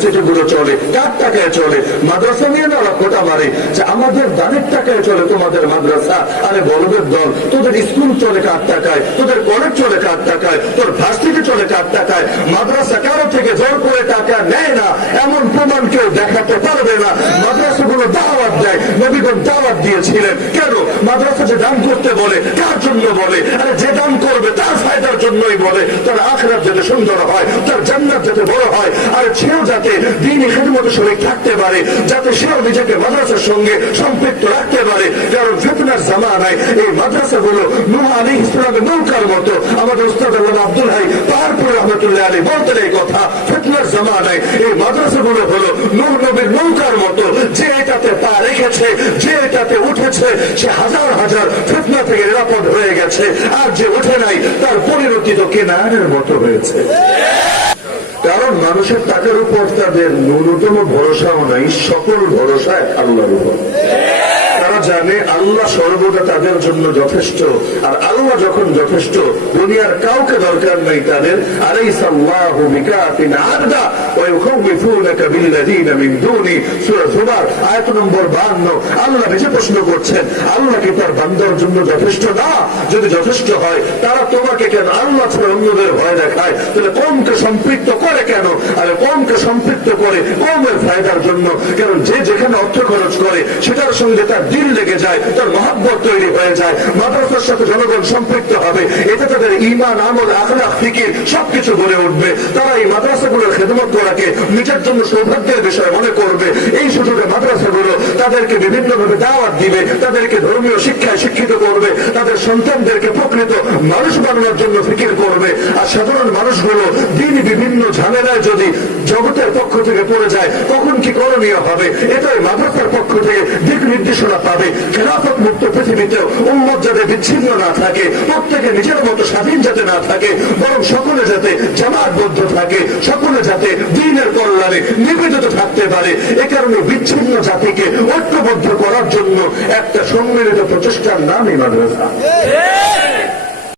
University গুলো চলে কার টাকায় চলে? মাদ্রাসা নিয়ে না ওরা খোটা মারে যে আমাদের দানের টাকায় চলে তোমাদের মাদ্রাসা। আরে বলবের দল, তোদের স্কুল চলে কার টাকায়? তোদের কলেজ চলে কার টাকায়? তোর ভার্সিটি চলে কার টাকায়? মাদ্রাসা কারো থেকে জোর করে টাকা নেয় না, এমন প্রমাণ কেউ দেখাতে পারবে না। মাদ্রাসাগুলো দাওয়াত দেয়, নবীগণ দাওয়াত দিয়েছিলেন। কেন? মাদ্রাসা যে দান করতে বলে কার জন্য বলে? আরে যে দান করবে তার ফায়দার জন্যই বলে, তার আখিরাত যাতে সুন্দর হয়, তার জান্নাত যাতে বড় হয়, আর সেও যাতে দ্বীনি খিদমতে শরীক থাকতে পারে, যাতে সেও নিজেকে মাদ্রাসার সঙ্গে সম্পৃক্ত রাখতে পারে। কারণ ফিতনার জামানায় এই মাদ্রাসাগুলো নূহ আলাইহিস সালামের নৌকার মতো। আমাদের উস্তাদ আল্লামা আব্দুল হাই পাহাড়পুর রহমতুল্লাহ আলাইহি বলতেন এই কথা, ফিতনার জামানায় এই মাদ্রাসাগুলো হলো নূহ নবীর নৌকার মতো। যে এটাতে পা রেখেছে, যে এটাতে উঠেছে, সে হাজার হাজার ফিতনা থেকে নিরাপদ হয়ে গেছে। আর যে উঠে নাই তার পরিণতি তো কেনারের মতো হয়েছে। কারণ মানুষের টাকার উপর তাদের ন্যূনতম ভরসাও নাই, সকল ভরসা আল্লাহর উপর। তারা জানে আল্লাহ সর্বদা তাদের জন্য যথেষ্ট, আর আল্লাহ যখন যথেষ্ট দুনিয়ার কাউকে দরকার নেই তাদের। আলাইসাল্লাহু বিকাফিন আবদা ওয়া ইউখাউফুনাকা বিল্লাযিনা মিন দুনি, সূরা জুমার আয়াত নম্বর 52। আল্লাহ নিজে প্রশ্ন করছেন, আল্লাহ কি তার বান্দার জন্য যথেষ্ট না? যদি যথেষ্ট হয় তারা তোমাকে কেন আল্লাহ ছাড়া অন্যদের ভয় দেখায়? তাহলে কমকে সম্পৃক্ত করে কেন? আরে কমকে সম্পৃক্ত করে কমের ফায়দার জন্য। কারণ যে যেখানে অর্থ খরচ করে সেটার সঙ্গে তার দিল লেগে যায়, তার মহব্বত তৈরি হয়ে যায়। মাদ্রাসার সাথে জনগণ সম্পৃক্ত হবে, এতে তাদের ঈমান, আমল, আখলাক, ফিকির সবকিছু গড়ে উঠবে। তারা এই মাদ্রাসাগুলোর খেদমত করাকে নিজের জন্য সৌভাগ্যের বিষয় মনে করবে। এই সুযোগে মাদ্রাসাগুলো তাদেরকে বিভিন্নভাবে দাওয়াত দিবে, তাদেরকে ধর্মীয় শিক্ষায় শিক্ষিত করবে, তাদের সন্তানদেরকে প্রকৃত মানুষ বানানোর জন্য ফিকির করবে। আর সাধারণ মানুষগুলো দিনই বিভিন্ন ঝামেলায় যদি জগতের পক্ষ থেকে পড়ে যায় তখন কি করণীয় হবে? এটাই মাদ্রাসার পক্ষ থেকে দিক নির্দেশনা পাবে। খেলাফত মুক্ত পৃথিবীতেও উম্মত যাতে বিচ্ছিন্ন না থাকে, প্রত্যেকে নিজের মতো স্বাধীন যাতে না থাকে, বরং সকলে যাতে জামাতবদ্ধ থাকে, সকলে যাতে দ্বীনের কল্যাণে নিবেদিত থাকতে পারে। এ কারণে বিচ্ছিন্ন জাতিকে ঐক্যবদ্ধ করার জন্য একটা সম্মিলিত প্রচেষ্টার নামই মাদ্রাসা।